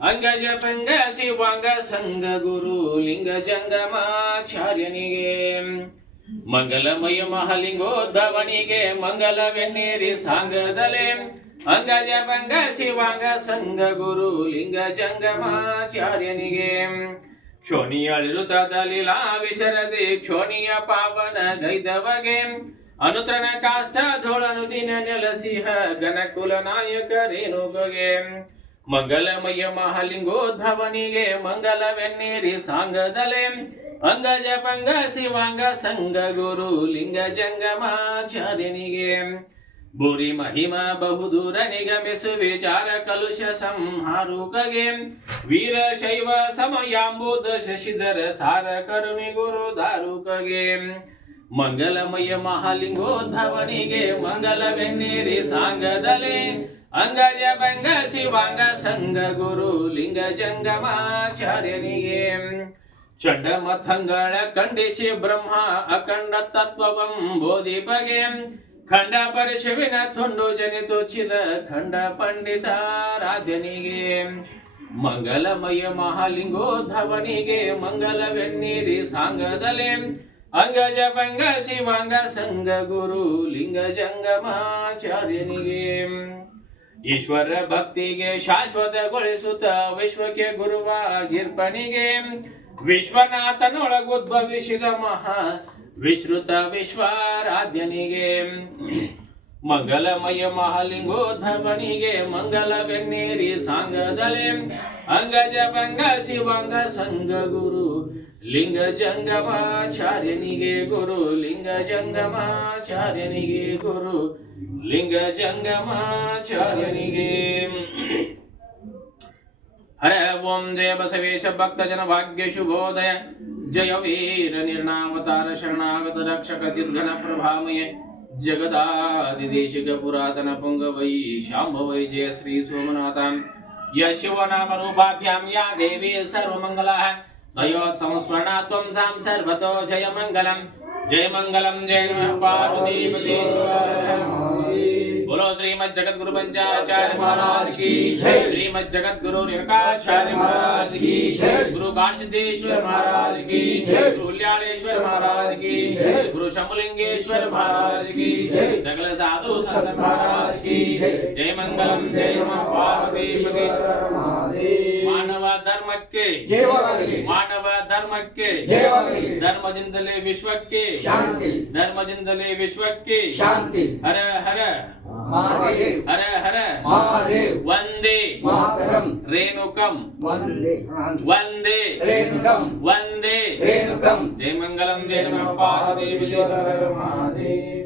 ಅಂಗಜ ಪಂಗ ಶಿವಾಂಗ ಸಂಗ ಗುರು ಲಿಂಗ ಜಂಗಮಾಚಾರ್ಯನಿಗೆ ಮಂಗಲಮಯ ಮಹಾಲಿಂಗೋದ್ಧವನಿಗೆ ಮಂಗಲವೆನ್ನೇರಿ ಸಾಂಗದಲೆ. ಅಂಗಜ ಪಂಗ ಶಿವಾಂಗ ಸಂಗ ಗುರು ಲಿಂಗ ಜಂಗಮಾಚಾರ್ಯನಿಗೆ ಕ್ಷೋಣಿಯಳಿರುತದ ಲೀಲಾ ವಿಶರದೆ ಕ್ಷೋಣಿಯ ಪಾವನ ಗೈದವಗೆ. ಅನುತ್ರನ ಕಾಷ್ಟ ಧೋಳನು ದಿನ ನೆಲಸಿಹ ಗಣಕುಲ ನಾಯಕ ರೇಣುಕಗೆ ಮಂಗಲಮಯ ಮಹಾಲಿಂಗೋದ್ಭವನಿಗೆ ಮಂಗಲವೆನ್ನೇರಿ ಸಾಂಗದಲೆ. ಅಂಗಜ ಪಂಗ ಶಿವಾಂಗ ಸಂಗ ಗುರು ಲಿಂಗ ಜಂಗಮಾಚಾರ್ಯನಿಗೆ ಭೂರಿ ಮಹಿಮ ಬಹುದೂರ ನಿಗಮಿಸು ವಿಚಾರ ಕಲುಷ ಸಂಹಾರುಕಗೆ. ವೀರ ಶೈವ ಸಮಯಾಂಬುದ ಶಶಿಧರ ಸಾರ ಕರುಣಿ ಗುರು ದಾರುಕಗೆ. ಮಂಗಲಮಯ ಮಹಾಲಿಂಗೋದ್ಭವನಿಗೆ ಮಂಗಲವೆನ್ನೇರಿ ಸಾಂಗದಲೆ. ಅಂಗಜ ಭಂಗ ಶಿವಾಂಗ ಸಂಗ ಗುರು ಲಿಂಗ ಜಂಗಮಾಚಾರ್ಯನಿಗೆ ಚಂಡ ಮಥಂಗಳ ಖಂಡಿಸಿ ಬ್ರಹ್ಮ ಅಖಂಡ ತತ್ವವಂ ಬೋಧಿಪಗೆ. ಖಂಡ ಪರಿಶುವಿನ ತುಂಡು ಜನಿತೋಚಿದ ಖಂಡ ಪಂಡಿತಾರಾಧ್ಯನಿಗೆ. ಮಂಗಲಮಯ ಮಹಾಲಿಂಗೋಧವನಿಗೆ ಮಂಗಲ ವೆನ್ನೀರಿ ಸಾಂಗದಲೆ. ಅಂಗಜ ಭಂಗ ಶಿವಾಂಗ ಸಂಗ ಗುರು ಲಿಂಗ ಜಂಗಮಾಚಾರ್ಯನಿಗೆ ಈಶ್ವರ ಭಕ್ತಿಗೆ ಶಾಶ್ವತಗೊಳಿಸುತ್ತ ವಿಶ್ವಕ್ಕೆ ಗುರುವಾಗಿರ್ಪಣಿಗೆ. ವಿಶ್ವನಾಥನೊಳಗುದ್ಭವಿಸಿದ ಮಹಾ ವಿಶ್ರುತ ವಿಶ್ವಾರಾಧ್ಯನಿಗೆ. ಮಂಗಲಮಯ ಮಹಾಲಿಂಗೋದ್ಭವನಿಗೆ ಮಂಗಲವೆನ್ನೇರಿ ಸಾಂಗದಲೆ ಅಂಗಜ ಭಂಗ ಶಿವಾಂಗ ಸಂಗ ಗುರು ಲಿಂಗ ಜಂಗಮಾಚಾರ್ಯನಿಗೆ ಗುರು ಲಿಂಗ ಜಂಗಮಾಚಾರ್ಯನಿಗೆ ಗುರು ಲಿಂಗ ಜಂಗಮಾಚಾರ್ಯನಿಗೆ ಹರ ಓಂ ಜಯ ಬಸವೇಶ ಭಕ್ತ ಜನ ಭಾಗ್ಯ ಶುಭೋದಯ ಜಯ ವೀರ ನಿರ್ನಾಮತಾರ ಶರಣಾಗತ ರಕ್ಷಕ ದಿಗ್ಗಣ ಪ್ರಭಾಮಯ जगदादिदेशिक पुरातन जगदादिदेशिकपुरातनपुङ्गवै शाम्भवै जयश्री नाम यशिवनामरूपाभ्यां या देवी सर्वमङ्गलाः। तयोत्संस्मरणा त्वं सां सर्वतो जय जयमङ्गलं जय पार्वती गुरु श्रीमद जगत गुरु पंचाचार्य महाराज की जय। श्रीमद जगत गुरु रेणुकाचार्य महाराज की जय। गुरु कांड सिद्धेश्वर महाराज की जय। गुरु कल्याणेश्वर महाराज की जय। गुरु शंभुलिंगेश्वर महाराज की जय। सकल साधु संत महाराज की जय। जय मंगलम जय माँ पार्वती मानव धर्म के। जय मानव धर्म के। जय धर्म जिंदले विश्व के। शांति। धर्म जिंदले विश्व के। शांति। हर हर महादेव हर हर महादेव वंदे मातरम रेणुकम वंदे वंदे रेणुकम वंदे रेणुकम जय मंगलम जय नमः पार्वती विश्वेश्वर महादेव